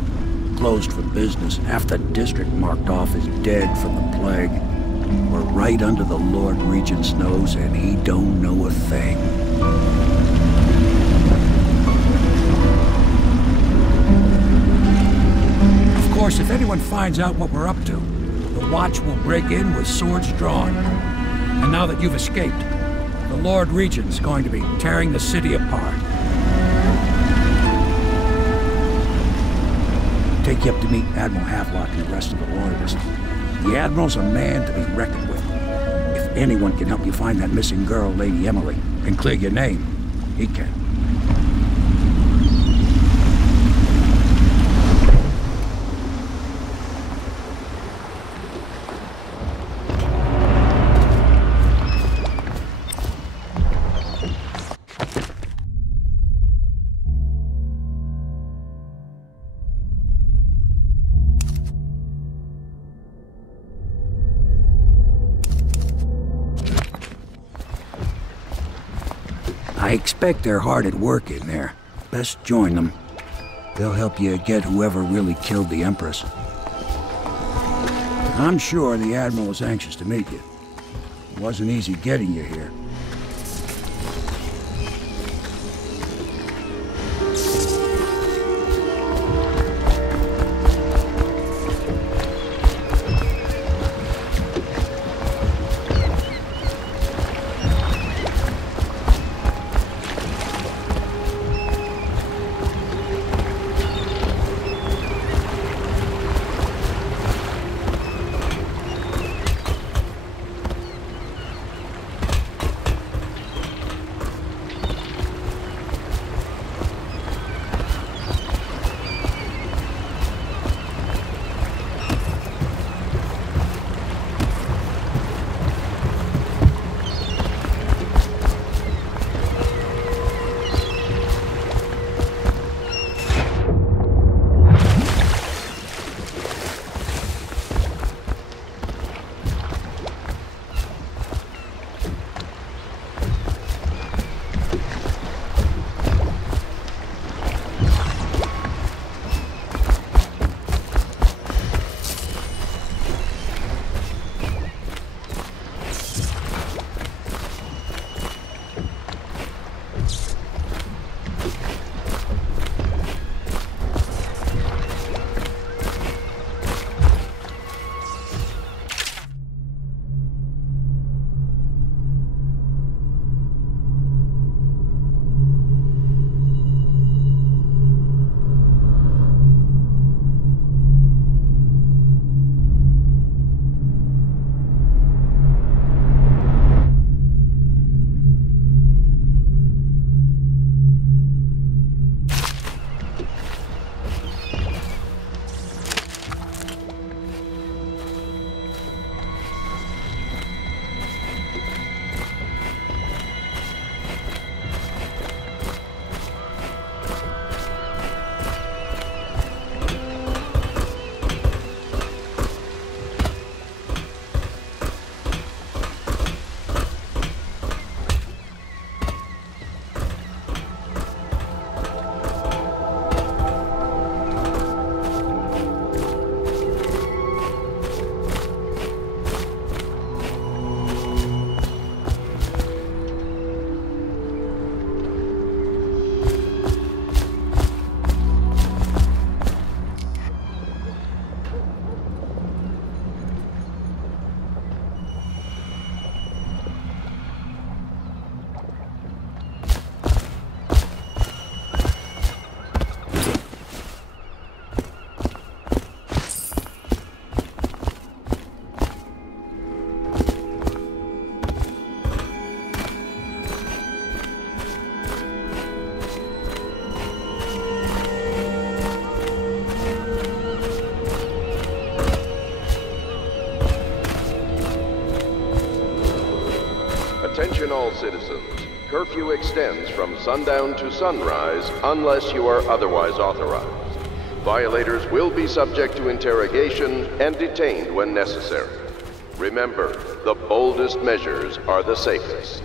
club. Closed for business. Half the district marked off as dead from the plague. We're right under the Lord Regent's nose, and he don't know a thing. Of course, if anyone finds out what we're up to, the Watch will break in with swords drawn. And now that you've escaped, the Lord Regent's going to be tearing the city apart. Take you up to meet Admiral Havelock and the rest of the Loyalists. The Admiral's a man to be reckoned with. If anyone can help you find that missing girl, Lady Emily, and clear your name, he can. I expect they're hard at work in there. Best join them. They'll help you get whoever really killed the Empress. I'm sure the Admiral is anxious to meet you. It wasn't easy getting you here. Attention all citizens. Curfew extends from sundown to sunrise unless you are otherwise authorized. Violators will be subject to interrogation and detained when necessary. Remember, the boldest measures are the safest.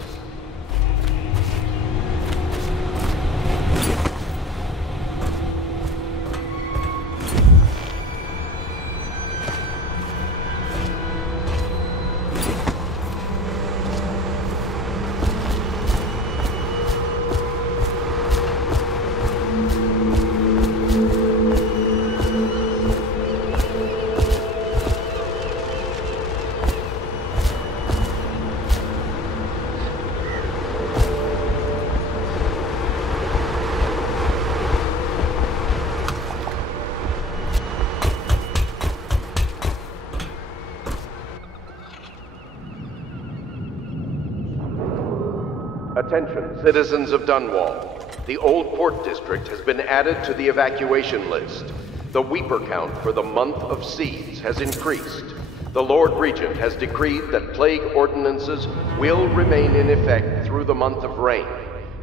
Attention, citizens of Dunwall. The Old Port District has been added to the evacuation list. The Weeper count for the month of Seeds has increased. The Lord Regent has decreed that plague ordinances will remain in effect through the month of rain.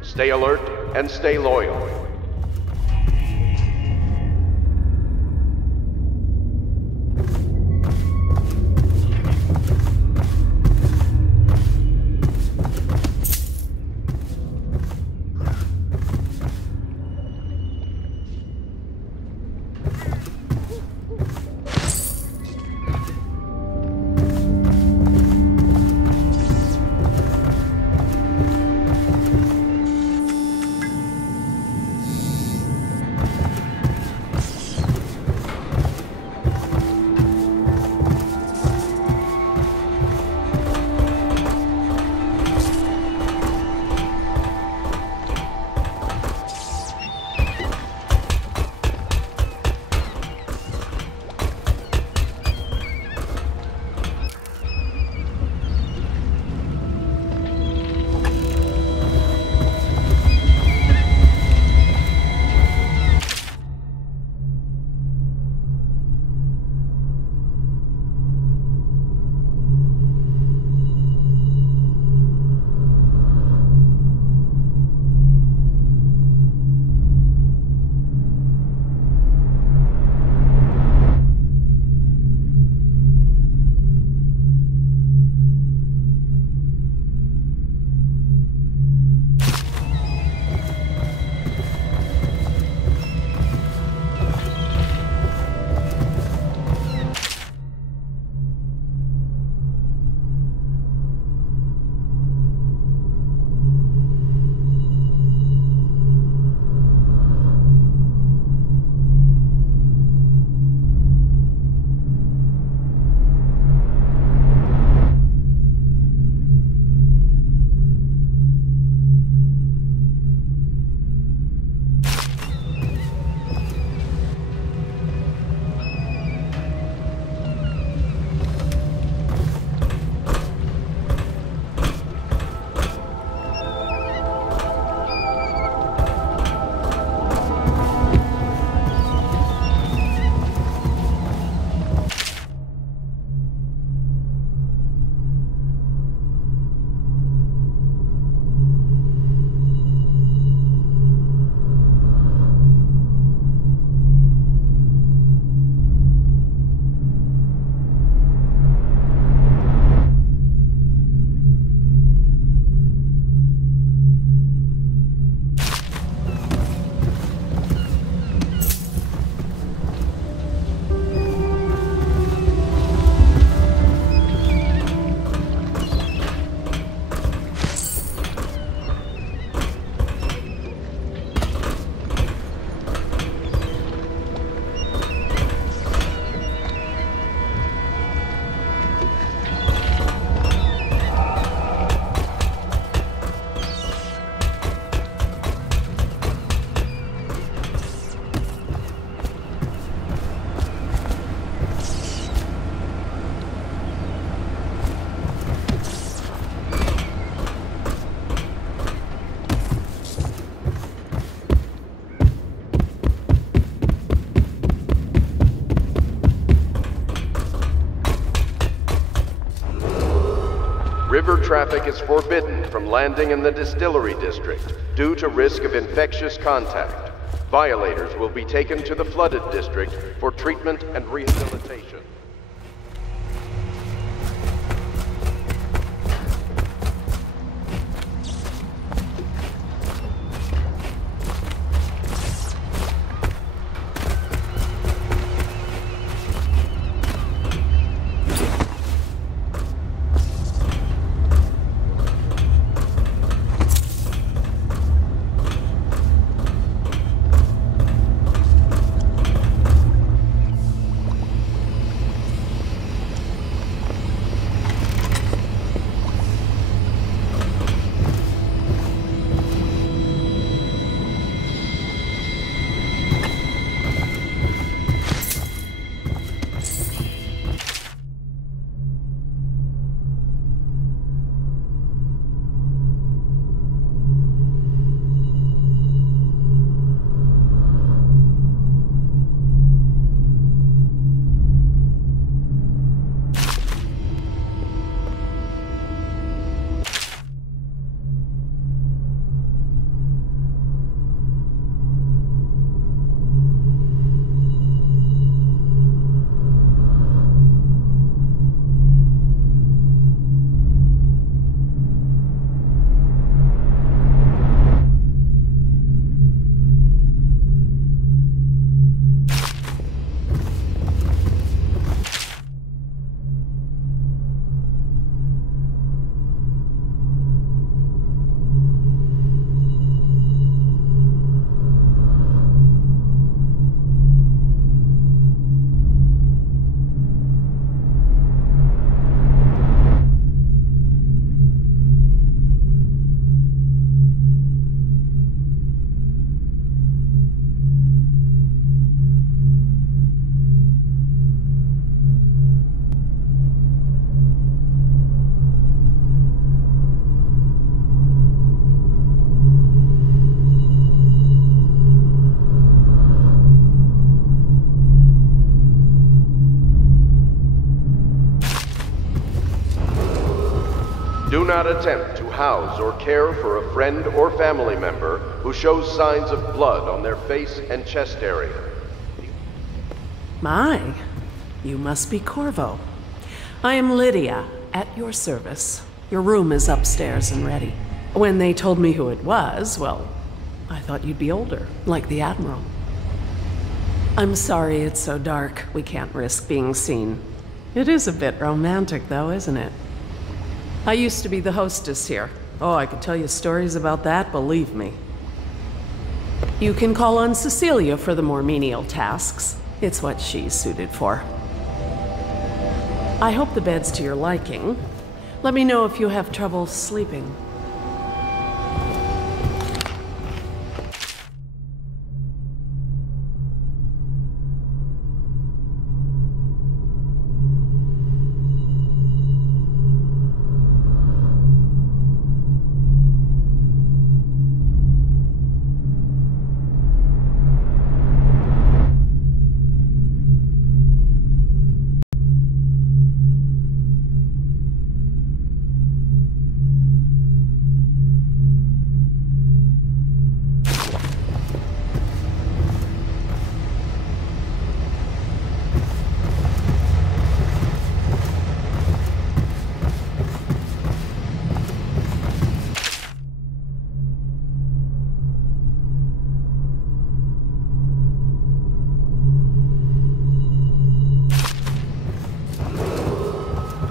Stay alert and stay loyal. River traffic is forbidden from landing in the Distillery District due to risk of infectious contact. Violators will be taken to the Flooded District for treatment and rehabilitation. not attempt to house or care for a friend or family member who shows signs of blood on their face and chest area. My, you must be Corvo. I am Lydia, at your service. Your room is upstairs and ready. When they told me who it was, well, I thought you'd be older, like the Admiral. I'm sorry it's so dark. We can't risk being seen. It is a bit romantic, though, isn't it? I used to be the hostess here. Oh, I could tell you stories about that, believe me. You can call on Cecilia for the more menial tasks. It's what she's suited for. I hope the bed's to your liking. Let me know if you have trouble sleeping.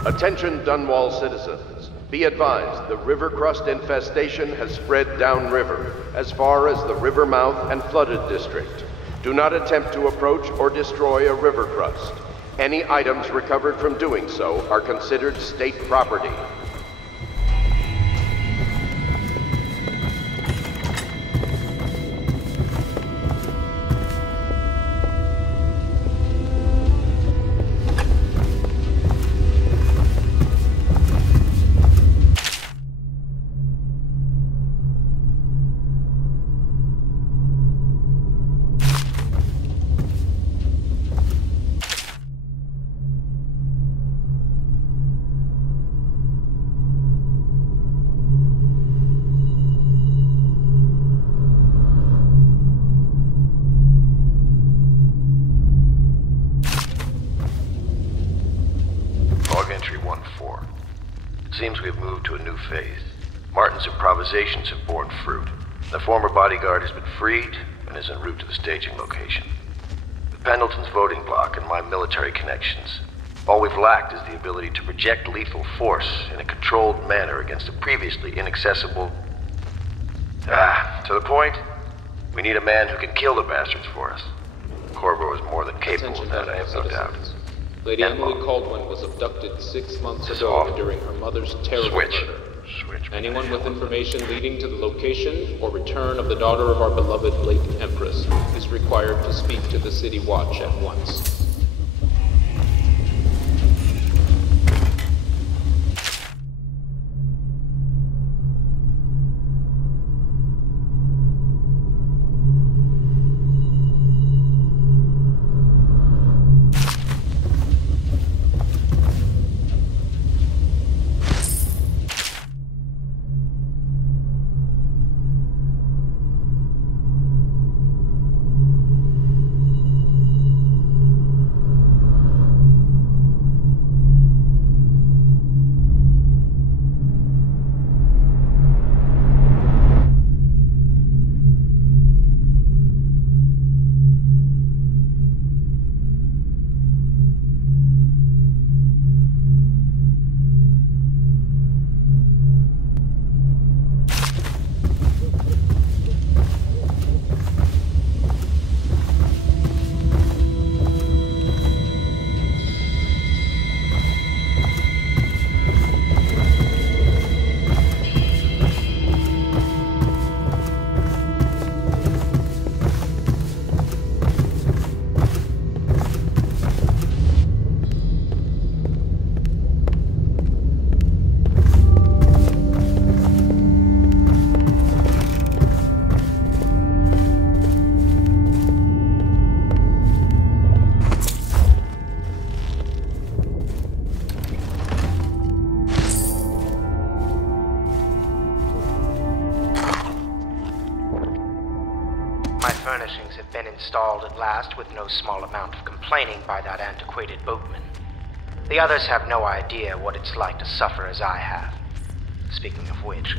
Attention Dunwall citizens. Be advised, the river crust infestation has spread downriver, as far as the river mouth and flooded district. Do not attempt to approach or destroy a river crust. Any items recovered from doing so are considered state property. Seems we have moved to a new phase. Martin's improvisations have borne fruit. The former bodyguard has been freed and is en route to the staging location. With Pendleton's voting block and my military connections, all we've lacked is the ability to project lethal force in a controlled manner against a previously inaccessible... to the point, we need a man who can kill the bastards for us. Corvo is more than capable of that, I have no doubt. Lady Emily Caldwin was abducted 6 months ago during her mother's terrible murder. Anyone with information leading to the location or return of the daughter of our beloved late Empress is required to speak to the City Watch at once. no small amount of complaining by that antiquated boatman. The others have no idea what it's like to suffer as I have. Speaking of which...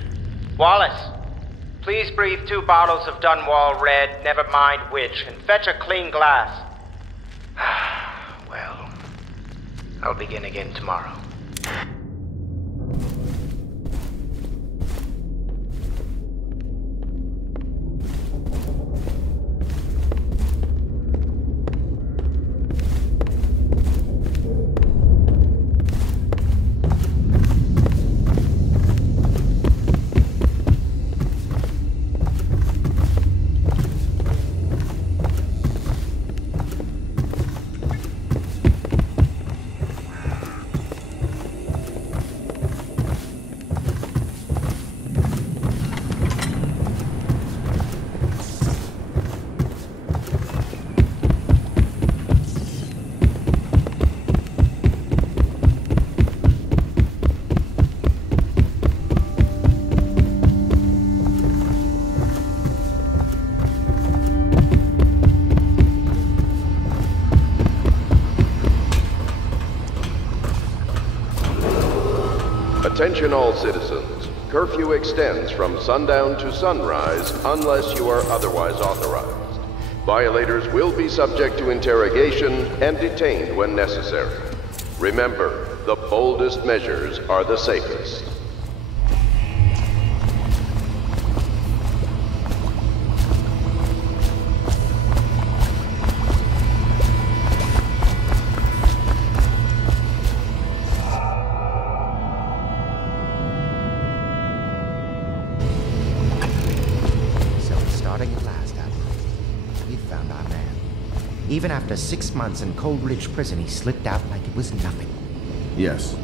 Wallace! Please breathe 2 bottles of Dunwall Red, never mind which, and fetch a clean glass. Well, I'll begin again tomorrow. Attention all citizens. Curfew extends from sundown to sunrise unless you are otherwise authorized. Violators will be subject to interrogation and detained when necessary. Remember, the boldest measures are the safest. Even after 6 months in Coldridge Prison, he slipped out like it was nothing. Yes.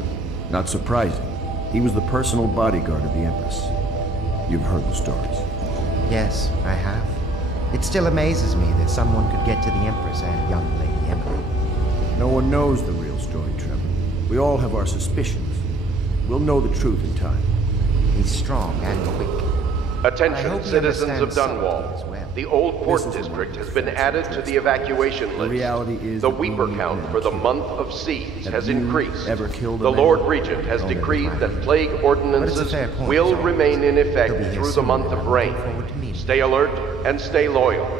Not surprising. He was the personal bodyguard of the Empress. You've heard the stories. Yes, I have. It still amazes me that someone could get to the Empress and young Lady Emily. No one knows the real story, Trevor. We all have our suspicions. We'll know the truth in time. He's strong and quick. Attention, citizens of Dunwall. The Old Port District has been added to the evacuation list. The reality is the Weeper count for the month of siege has increased. The Lord Regent has decreed that plague ordinances will remain in effect through the month of rain. Stay alert and stay loyal.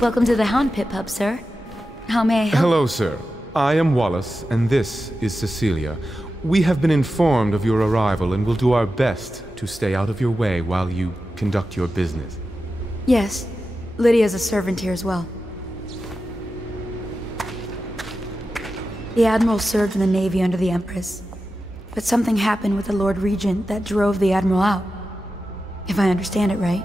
Welcome to the Hound Pit Pub, sir. How may I help? Hello, sir. I am Wallace, and this is Cecilia. We have been informed of your arrival and will do our best to stay out of your way while you conduct your business. Yes. Lydia's a servant here as well. The Admiral served in the Navy under the Empress, but something happened with the Lord Regent that drove the Admiral out. If I understand it right.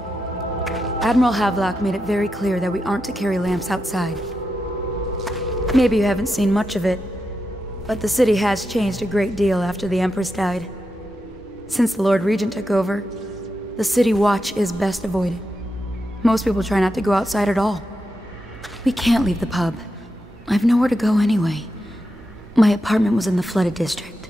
Admiral Havelock made it very clear that we aren't to carry lamps outside. Maybe you haven't seen much of it, but the city has changed a great deal after the Empress died. Since the Lord Regent took over, the city watch is best avoided. Most people try not to go outside at all. We can't leave the pub. I've nowhere to go anyway. My apartment was in the flooded district.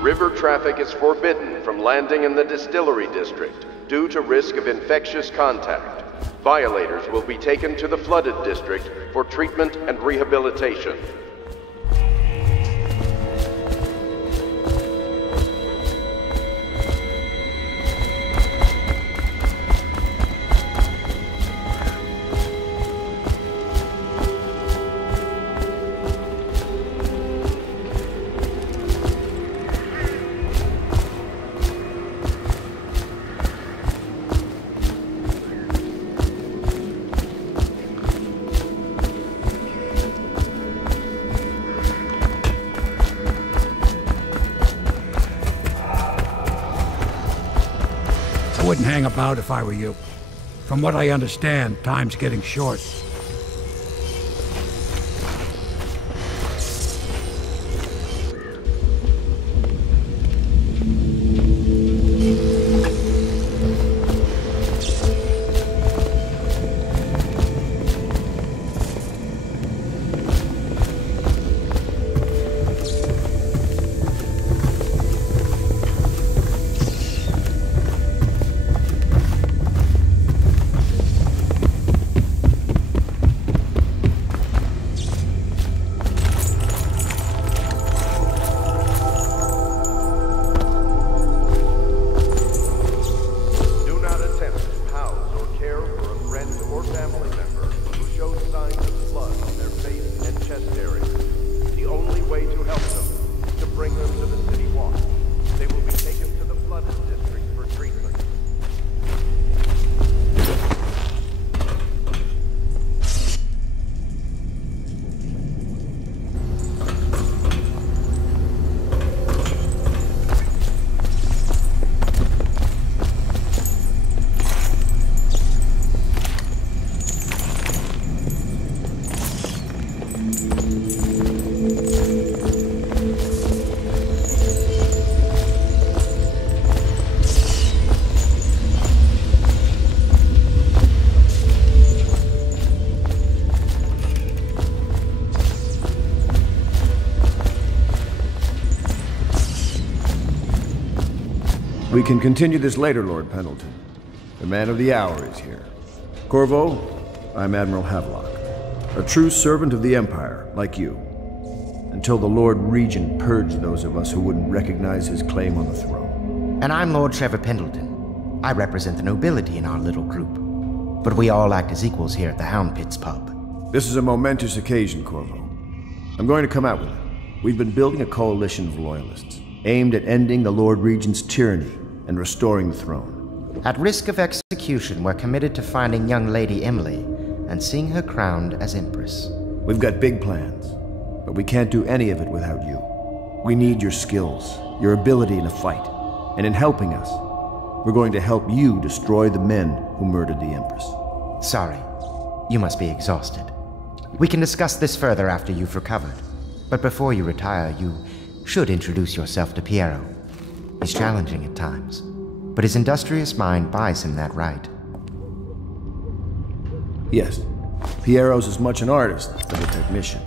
River traffic is forbidden from landing in the distillery district due to risk of infectious contact. Violators will be taken to the flooded district for treatment and rehabilitation. I wouldn't hang about if I were you. From what I understand, time's getting short. We can continue this later, Lord Pendleton. The man of the hour is here. Corvo, I'm Admiral Havelock, a true servant of the Empire, like you, until the Lord Regent purged those of us who wouldn't recognize his claim on the throne. And I'm Lord Trevor Pendleton. I represent the nobility in our little group, but we all act as equals here at the Hound Pits pub. This is a momentous occasion, Corvo. I'm going to come out with it. We've been building a coalition of loyalists, aimed at ending the Lord Regent's tyranny and restoring the throne. At risk of execution, we're committed to finding young Lady Emily and seeing her crowned as Empress. We've got big plans, but we can't do any of it without you. We need your skills, your ability in a fight, and in helping us, we're going to help you destroy the men who murdered the Empress. Sorry, you must be exhausted. We can discuss this further after you've recovered. But before you retire, you should introduce yourself to Piero. He's challenging at times, but his industrious mind buys him that right. Yes, Piero's as much an artist as a technician.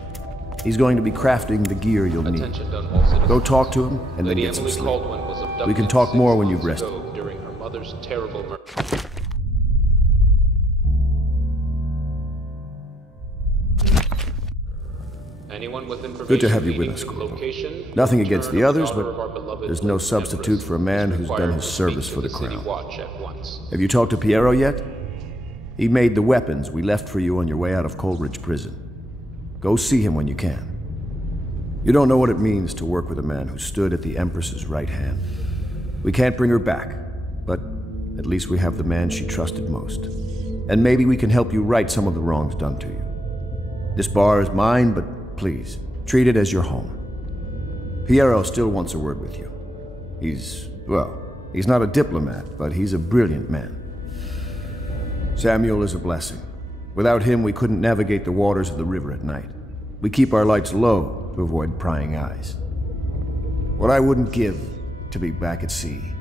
He's going to be crafting the gear you'll need. Go talk to him, and then get some sleep. We can talk more when you've rested. During her mother's terrible murder. Good to have you with us, Corporal. Nothing against the others, but there's no substitute for a man who's done his service for the crown. Have you talked to Piero yet? He made the weapons we left for you on your way out of Coleridge Prison. Go see him when you can. You don't know what it means to work with a man who stood at the Empress's right hand. We can't bring her back, but at least we have the man she trusted most. And maybe we can help you right some of the wrongs done to you. This bar is mine, but please, treat it as your home. Piero still wants a word with you. He's not a diplomat, but he's a brilliant man. Samuel is a blessing. Without him, we couldn't navigate the waters of the river at night. We keep our lights low to avoid prying eyes. What I wouldn't give to be back at sea.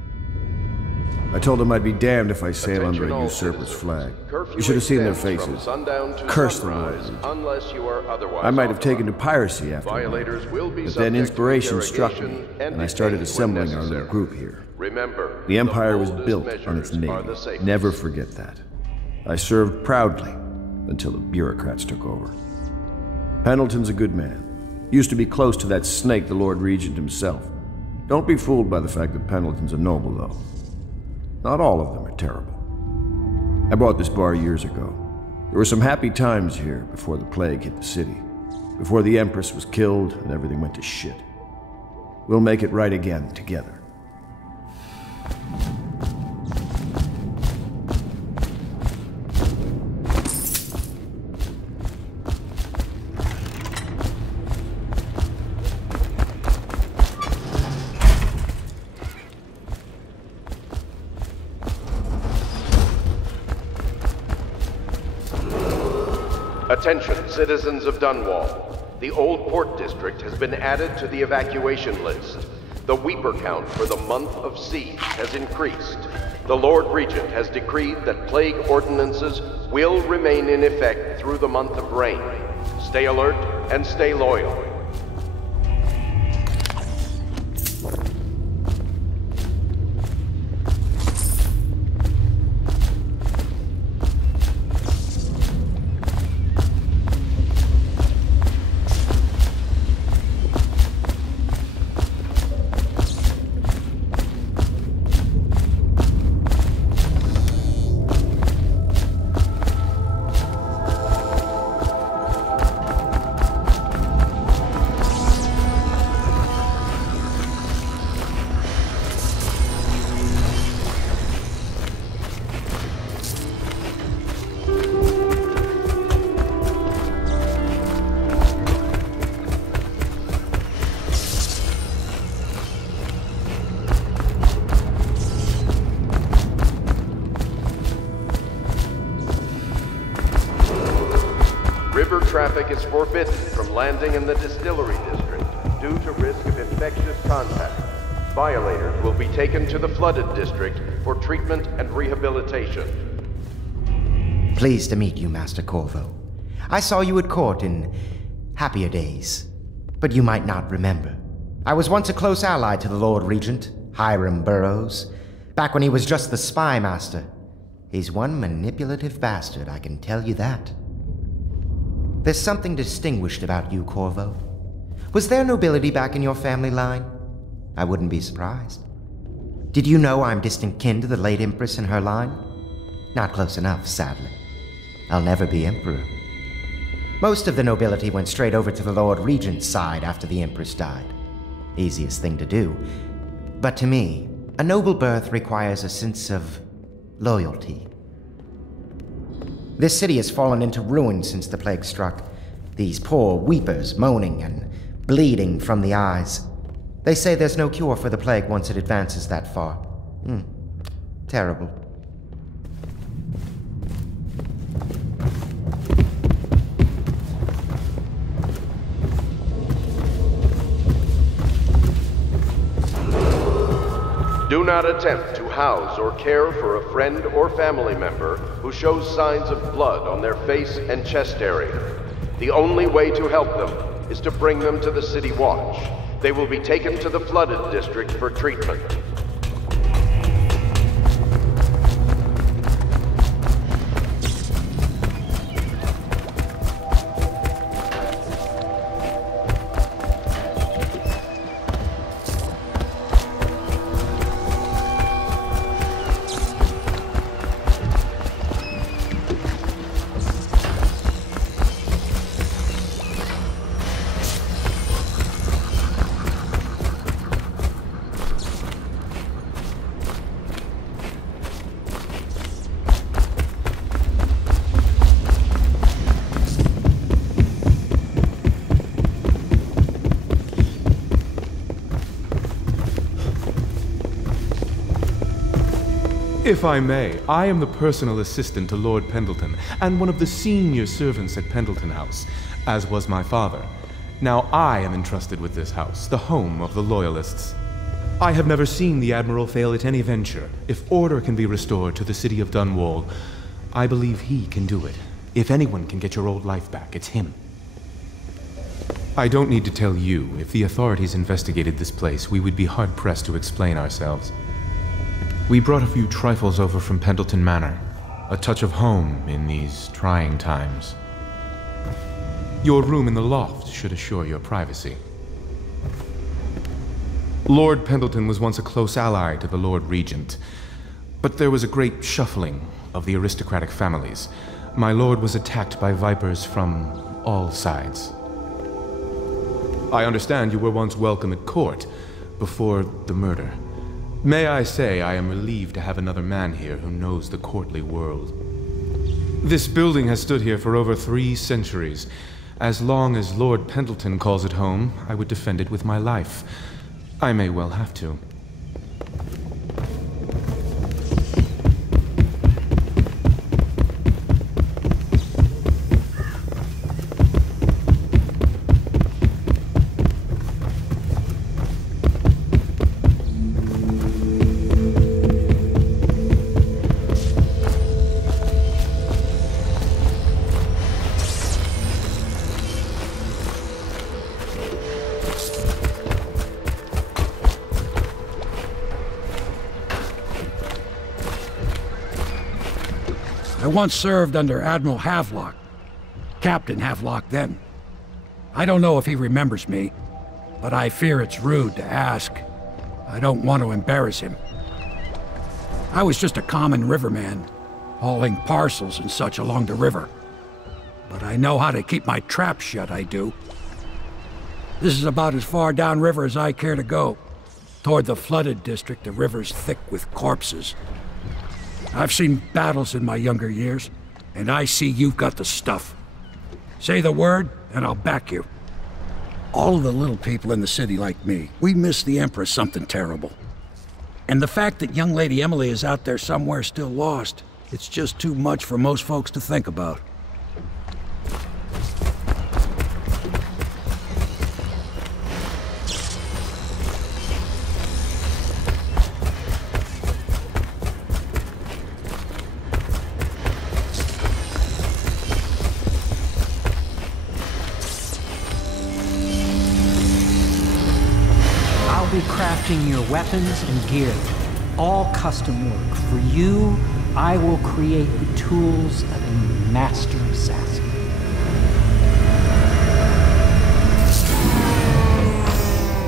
I told them I'd be damned if I sail under a usurper's flag. You should have seen their faces. Curse the Lord. I might have taken to piracy after that, but then inspiration struck me, and I started assembling our little group here. The Empire was built on its navy. Never forget that. I served proudly until the bureaucrats took over. Pendleton's a good man. Used to be close to that snake, the Lord Regent himself. Don't be fooled by the fact that Pendleton's a noble, though. Not all of them are terrible. I bought this bar years ago. There were some happy times here before the plague hit the city. Before the Empress was killed and everything went to shit. We'll make it right again together. Attention, citizens of Dunwall. The Old Port District has been added to the evacuation list. The Weeper count for the month of siege has increased. The Lord Regent has decreed that plague ordinances will remain in effect through the month of rain. Stay alert and stay loyal. River traffic is forbidden from landing in the distillery district due to risk of infectious contact. Violators will be taken to the flooded district for treatment and rehabilitation. Pleased to meet you, Master Corvo. I saw you at court in happier days, but you might not remember. I was once a close ally to the Lord Regent, Hiram Burroughs, back when he was just the spy master. He's one manipulative bastard, I can tell you that. There's something distinguished about you, Corvo. Was there nobility back in your family line? I wouldn't be surprised. Did you know I'm distant kin to the late Empress and her line? Not close enough, sadly. I'll never be Emperor. Most of the nobility went straight over to the Lord Regent's side after the Empress died. Easiest thing to do. But to me, A noble birth requires a sense of loyalty. This city has fallen into ruin since the plague struck. These poor weepers moaning and bleeding from the eyes. They say there's no cure for the plague once it advances that far. Terrible. Do not attempt to house or care for a friend or family member who shows signs of blood on their face and chest area. The only way to help them is to bring them to the City Watch. They will be taken to the flooded district for treatment. If I may, I am the personal assistant to Lord Pendleton, and one of the senior servants at Pendleton House, as was my father. Now I am entrusted with this house, the home of the Loyalists. I have never seen the Admiral fail at any venture. If order can be restored to the city of Dunwall, I believe he can do it. If anyone can get your old life back, it's him. I don't need to tell you, if the authorities investigated this place, we would be hard-pressed to explain ourselves. We brought a few trifles over from Pendleton Manor, a touch of home in these trying times. Your room in the loft should assure your privacy. Lord Pendleton was once a close ally to the Lord Regent, but there was a great shuffling of the aristocratic families. My lord was attacked by vipers from all sides. I understand you were once welcome at court before the murder. May I say I am relieved to have another man here who knows the courtly world. This building has stood here for over 3 centuries. As long as Lord Pendleton calls it home, I would defend it with my life. I may well have to. I once served under Admiral Havelock. Captain Havelock then. I don't know if he remembers me, but I fear it's rude to ask. I don't want to embarrass him. I was just a common riverman, hauling parcels and such along the river. But I know how to keep my trap shut, I do. This is about as far downriver as I care to go. Toward the flooded district, the river's thick with corpses. I've seen battles in my younger years, and I see you've got the stuff. Say the word, and I'll back you. All of the little people in the city like me, we miss the Empress something terrible. And the fact that young Lady Emily is out there somewhere still lost, it's just too much for most folks to think about. Crafting your weapons and gear, all custom work. For you, I will create the tools of a master assassin.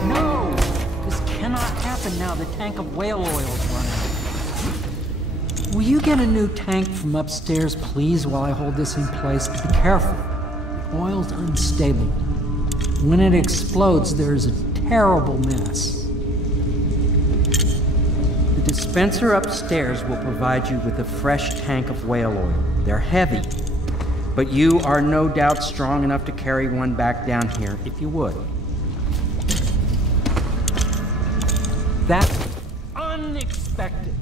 No! This cannot happen now. The tank of whale oil's run out. Will you get a new tank from upstairs, please, while I hold this in place? But be careful. The oil's unstable. When it explodes, there's a terrible mess. The dispenser upstairs will provide you with a fresh tank of whale oil. They're heavy, but you are no doubt strong enough to carry one back down here if you would. That's unexpected.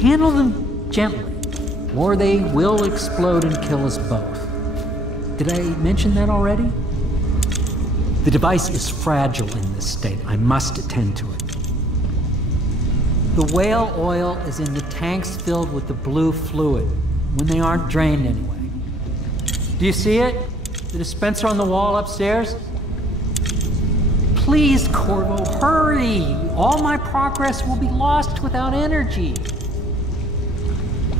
Handle them gently, or they will explode and kill us both. Did I mention that already? The device is fragile in this state. I must attend to it. The whale oil is in the tanks filled with the blue fluid, when they aren't drained anyway. Do you see it? The dispenser on the wall upstairs? Please, Corvo, hurry! All my progress will be lost without energy.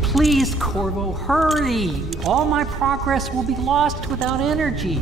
Please, Corvo, hurry! All my progress will be lost without energy.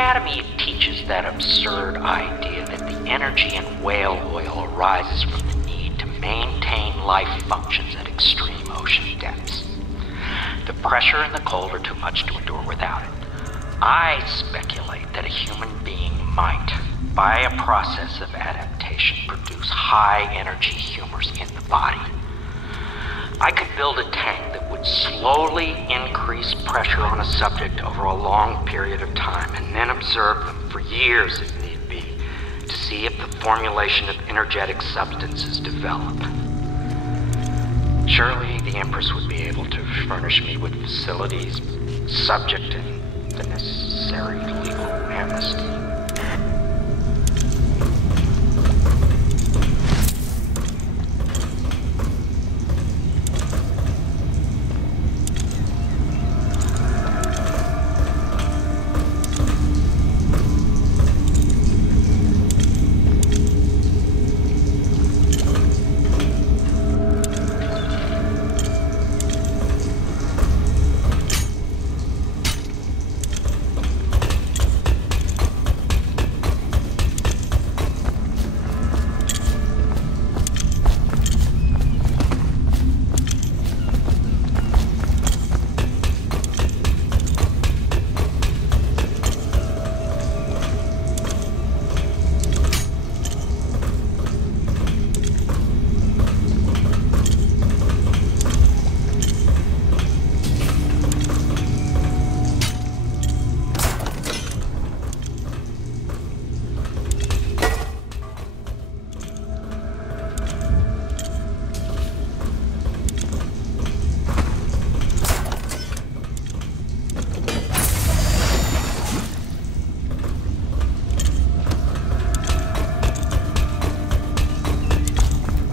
Academy teaches that absurd idea that the energy in whale oil arises from the need to maintain life functions at extreme ocean depths. The pressure and the cold are too much to endure without it. I speculate that a human being might, by a process of adaptation, produce high-energy humors in the body. I could build a tank that would slowly increase pressure on a subject over a long period of time, and then observe them for years if need be, to see if the formulation of energetic substances developed. Surely the Empress would be able to furnish me with facilities, subject and the necessary legal amnesty.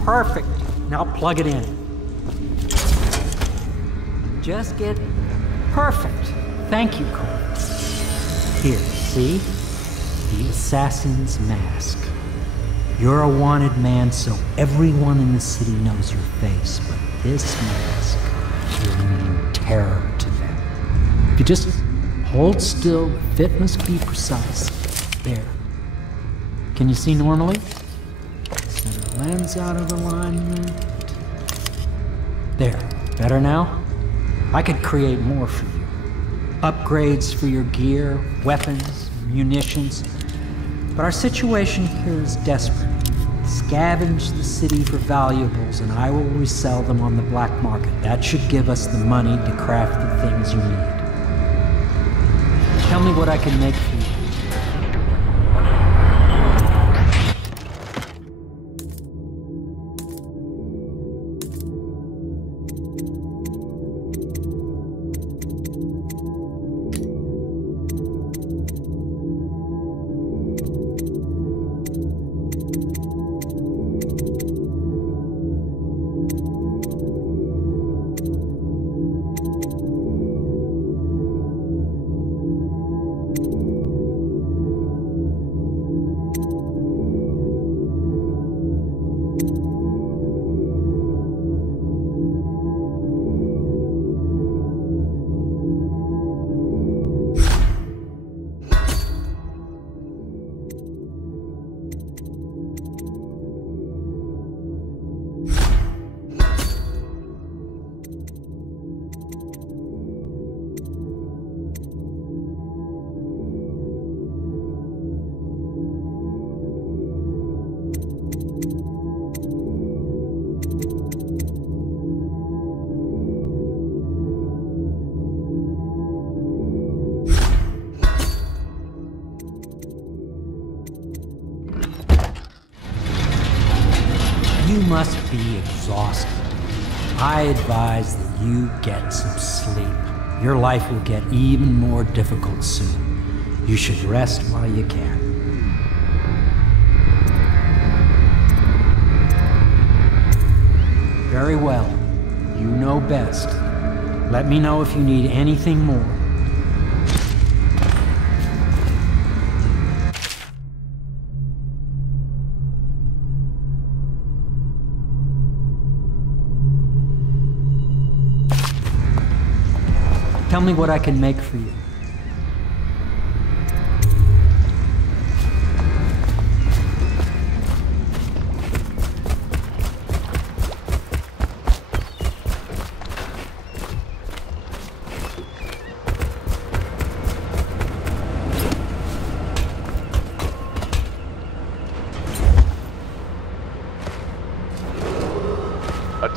Perfect. Now plug it in. Just get perfect. Thank you, Cole. Here, see? The assassin's mask. You're a wanted man, so everyone in the city knows your face, but this mask will mean terror to them. If you just hold still, the fit must be precise. There. Can you see normally? Center lens out of alignment. There. Better now? I could create more for you. Upgrades for your gear, weapons, munitions. But our situation here is desperate. Scavenge the city for valuables and I will resell them on the black market. That should give us the money to craft the things you need. Tell me what I can make for you. You must be exhausted. I advise that you get some sleep. Your life will get even more difficult soon. You should rest while you can. Very well. You know best. Let me know if you need anything more. Tell me what I can make for you.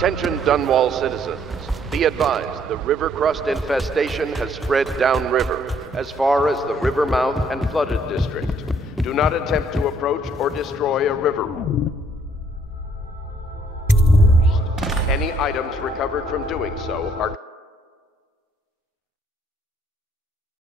Attention Dunwall citizens. Be advised, the river crust infestation has spread downriver, as far as the river mouth and flooded district. Do not attempt to approach or destroy a river. Any items recovered from doing so are